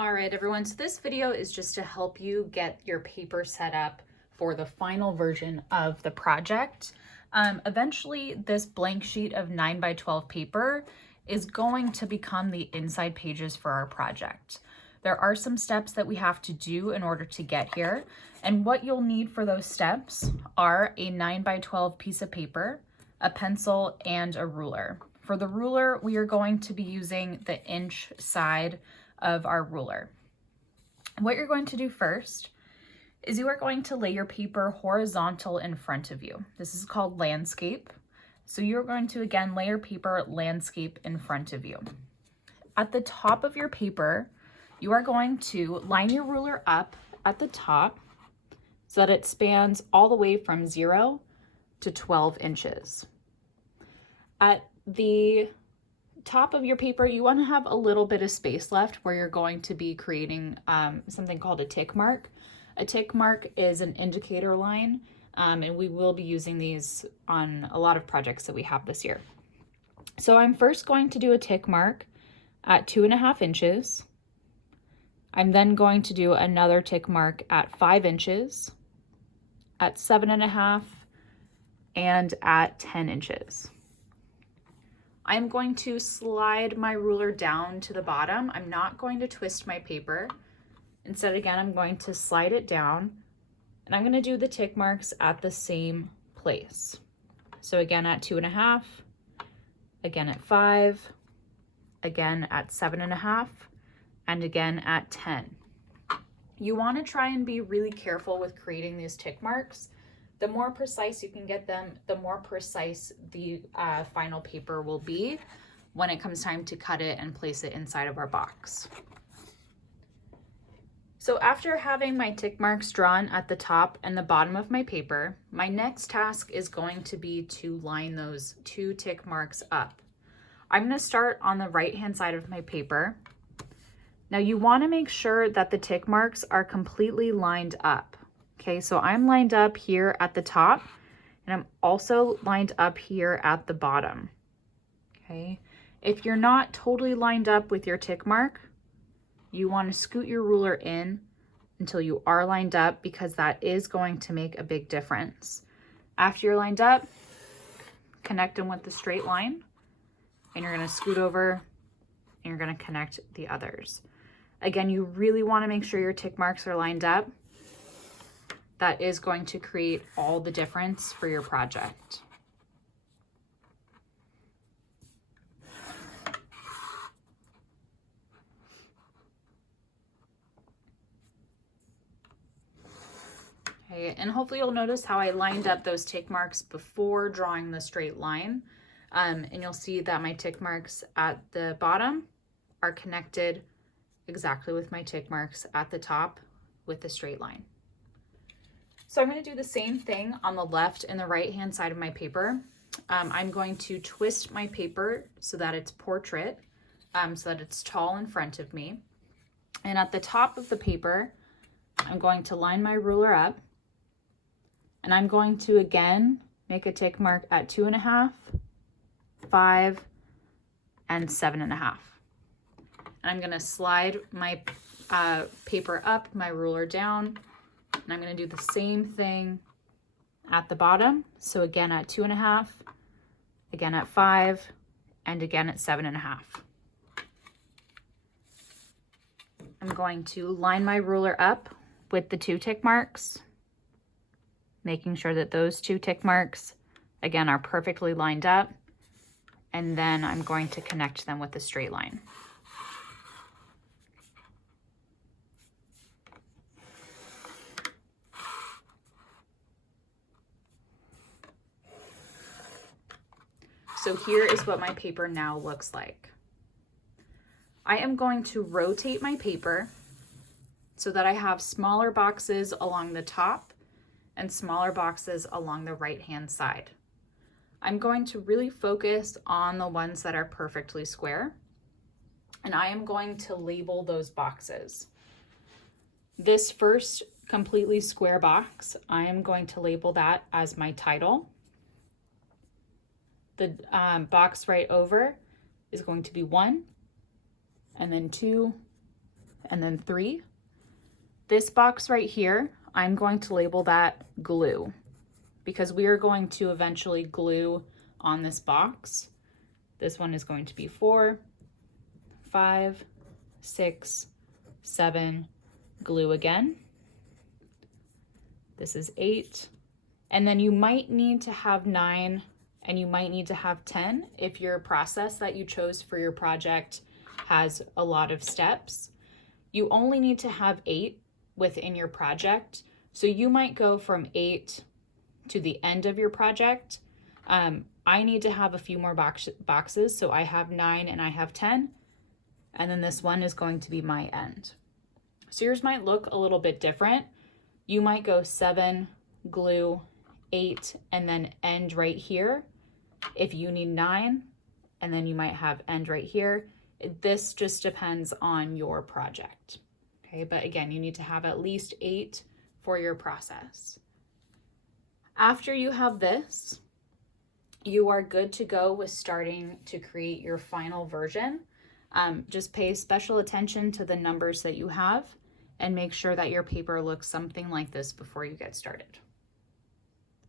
All right, everyone, so this video is just to help you get your paper set up for the final version of the project. Eventually, this blank sheet of 9 by 12 paper is going to become the inside pages for our project. There are some steps that we have to do in order to get here, and what you'll need for those steps are a 9 by 12 piece of paper, a pencil, and a ruler. For the ruler, we are going to be using the inch side of our ruler. What you're going to do first is you are going to lay your paper horizontal in front of you. This is called landscape. So you're going to again lay your paper landscape in front of you. At the top of your paper, you are going to line your ruler up at the top so that it spans all the way from 0 to 12 inches. At the top of your paper, you want to have a little bit of space left where you're going to be creating something called a tick mark. A tick mark is an indicator line, and we will be using these on a lot of projects that we have this year. So I'm first going to do a tick mark at 2.5 inches. I'm then going to do another tick mark at 5 inches, at 7.5, and at 10 inches. I'm going to slide my ruler down to the bottom. I'm not going to twist my paper. Instead, again, I'm going to slide it down, and I'm going to do the tick marks at the same place. So again at 2.5, again at 5, again at 7.5, and again at 10. You want to try and be really careful with creating these tick marks. The more precise you can get them, the more precise the final paper will be when it comes time to cut it and place it inside of our box. So after having my tick marks drawn at the top and the bottom of my paper, my next task is going to be to line those 2 tick marks up. I'm going to start on the right-hand side of my paper. Now you want to make sure that the tick marks are completely lined up. Okay, so I'm lined up here at the top, and I'm also lined up here at the bottom. Okay, if you're not totally lined up with your tick mark, you want to scoot your ruler in until you are lined up, because that is going to make a big difference. After you're lined up, connect them with the straight line, and you're going to scoot over and you're going to connect the others. Again, you really want to make sure your tick marks are lined up. That is going to create all the difference for your project. Okay, and hopefully you'll notice how I lined up those tick marks before drawing the straight line. And you'll see that my tick marks at the bottom are connected exactly with my tick marks at the top with the straight line. So I'm going to do the same thing on the left and the right hand side of my paper. I'm going to twist my paper so that it's portrait, so that it's tall in front of me. And at the top of the paper, I'm going to line my ruler up, and I'm going to again make a tick mark at 2.5, 5, and 7.5. And I'm going to slide my paper up, my ruler down, and I'm going to do the same thing at the bottom. So again at 2.5, again at 5, and again at 7.5. I'm going to line my ruler up with the 2 tick marks, making sure that those 2 tick marks, again, are perfectly lined up. And then I'm going to connect them with a straight line. So here is what my paper now looks like. I am going to rotate my paper so that I have smaller boxes along the top and smaller boxes along the right-hand side. I'm going to really focus on the ones that are perfectly square, and I am going to label those boxes. This first completely square box, I am going to label that as my title. The box right over is going to be 1, and then 2, and then 3. This box right here, I'm going to label that glue because we are going to eventually glue on this box. This one is going to be 4, 5, 6, 7, glue again. This is 8. And then you might need to have 9 and you might need to have 10 if your process that you chose for your project has a lot of steps. You only need to have 8 within your project. So you might go from 8 to the end of your project. I need to have a few more boxes. So I have 9 and I have 10. And then this one is going to be my end. So yours might look a little bit different. You might go 7, glue, 8, and then end right here. If you need 9, and then you might have end right here. This just depends on your project. Okay, but again, you need to have at least 8 for your process. After you have this, you are good to go with starting to create your final version. Just pay special attention to the numbers that you have and make sure that your paper looks something like this before you get started.